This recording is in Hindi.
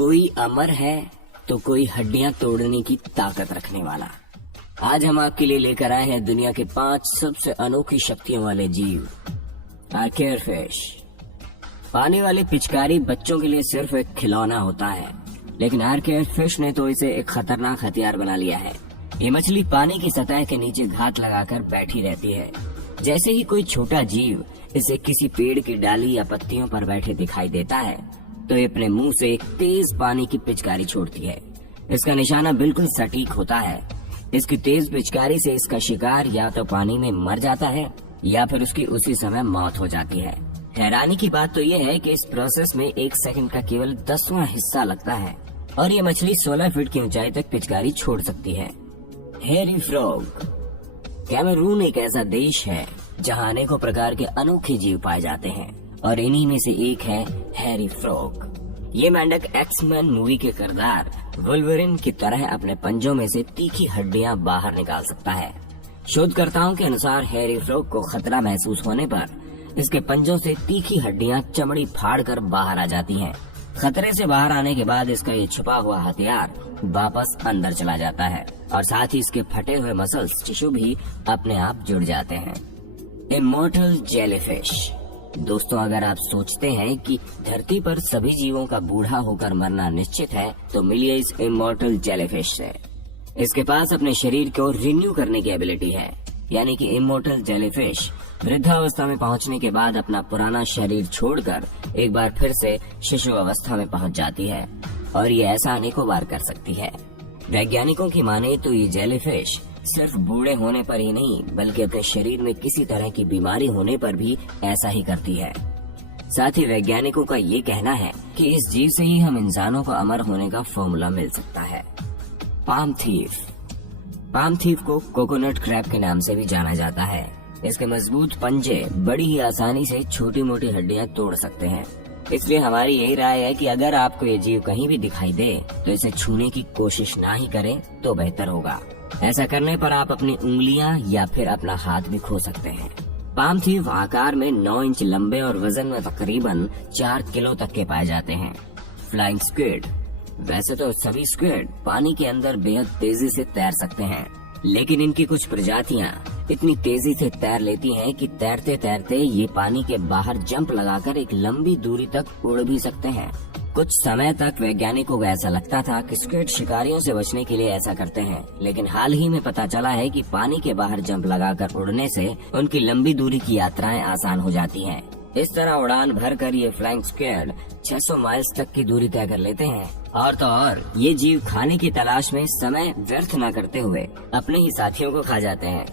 कोई अमर है तो कोई हड्डियां तोड़ने की ताकत रखने वाला। आज हम आपके लिए लेकर आए हैं दुनिया के 5 सबसे अनोखी शक्तियों वाले जीव। आर्कियरफिश। पानी वाली पिचकारी बच्चों के लिए सिर्फ एक खिलौना होता है, लेकिन आर्कियरफिश ने तो इसे एक खतरनाक हथियार बना लिया है। ये मछली पानी की सतह के नीचे घात लगाकर बैठी रहती है। जैसे ही कोई छोटा जीव इसे किसी पेड़ की डाली या पत्तियों पर बैठे दिखाई देता है, तो ये अपने मुंह से एक तेज पानी की पिचकारी छोड़ती है। इसका निशाना बिल्कुल सटीक होता है। इसकी तेज पिचकारी से इसका शिकार या तो पानी में मर जाता है या फिर उसकी उसी समय मौत हो जाती है। हैरानी की बात तो ये है कि इस प्रोसेस में 1 सेकंड का केवल 10वां हिस्सा लगता है और ये मछली 16 फीट की ऊंचाई तक पिचकारी छोड़ सकती है। हेरी फ्रॉग। कैमरून एक ऐसा देश है जहां अनेकों प्रकार के अनोखे जीव पाए जाते हैं और इन्हीं में से एक है हैरी फ्रॉग। ये मेंढक एक्समैन मूवी के किरदार वुल्वरिन की तरह अपने पंजों में से तीखी हड्डियां बाहर निकाल सकता है। शोधकर्ताओं के अनुसार हैरी फ्रॉग को खतरा महसूस होने पर इसके पंजों से तीखी हड्डियां चमड़ी फाड़कर बाहर आ जाती हैं। खतरे से बाहर आने के बाद इसका ये छुपा हुआ हथियार वापस अंदर चला जाता है और साथ ही इसके फटे हुए मसल्स टिश्यू भी अपने आप जुड़ जाते हैं। Immortal jellyfish. दोस्तों, अगर आप सोचते हैं कि धरती पर सभी जीवों का बूढ़ा होकर मरना निश्चित है, तो मिलिए इस इमॉर्टल जेलीफिश से। इसके पास अपने शरीर को रिन्यू करने की एबिलिटी है, यानी कि इमॉर्टल जेलीफिश वृद्धावस्था में पहुंचने के बाद अपना पुराना शरीर छोड़कर एक बार फिर से शिशु अवस्था में पहुंच जाती है और ये ऐसा अनेकों बार कर सकती है। वैज्ञानिकों की माने तो ये जेलीफिश सिर्फ बूढ़े होने पर ही नहीं, बल्कि अपने शरीर में किसी तरह की बीमारी होने पर भी ऐसा ही करती है। साथ ही वैज्ञानिकों का ये कहना है कि इस जीव से ही हम इंसानों को अमर होने का फॉर्मूला मिल सकता है। Palm thief. पाम थीफ को कोकोनट क्रैब के नाम से भी जाना जाता है। इसके मजबूत पंजे बड़ी ही आसानी से छोटी मोटी हड्डियां तोड़ सकते हैं। इसलिए हमारी यही राय है कि अगर आपको ये जीव कहीं भी दिखाई दे तो इसे छूने की कोशिश ना ही करें तो बेहतर होगा। ऐसा करने पर आप अपनी उंगलियां या फिर अपना हाथ भी खो सकते हैं। पाम थीफ आकार में 9 इंच लंबे और वजन में तकरीबन 4 किलो तक के पाए जाते हैं। Flying squid. वैसे तो सभी स्क्विड पानी के अंदर बेहद तेजी से तैर सकते हैं, लेकिन इनकी कुछ प्रजातियां इतनी तेजी से तैर लेती हैं कि तैरते तैरते ये पानी के बाहर जंप लगाकर एक लंबी दूरी तक उड़ भी सकते हैं। कुछ समय तक वैज्ञानिकों को ऐसा लगता था कि स्क्विड शिकारियों से बचने के लिए ऐसा करते हैं, लेकिन हाल ही में पता चला है कि पानी के बाहर जंप लगाकर उड़ने से उनकी लंबी दूरी की यात्राएं आसान हो जाती हैं। इस तरह उड़ान भरकर ये फ्लाइंग स्क्विड 600 माइल्स तक की दूरी तय कर लेते हैं। और तो और ये जीव खाने की तलाश में समय व्यर्थ न करते हुए अपने ही साथियों को खा जाते हैं।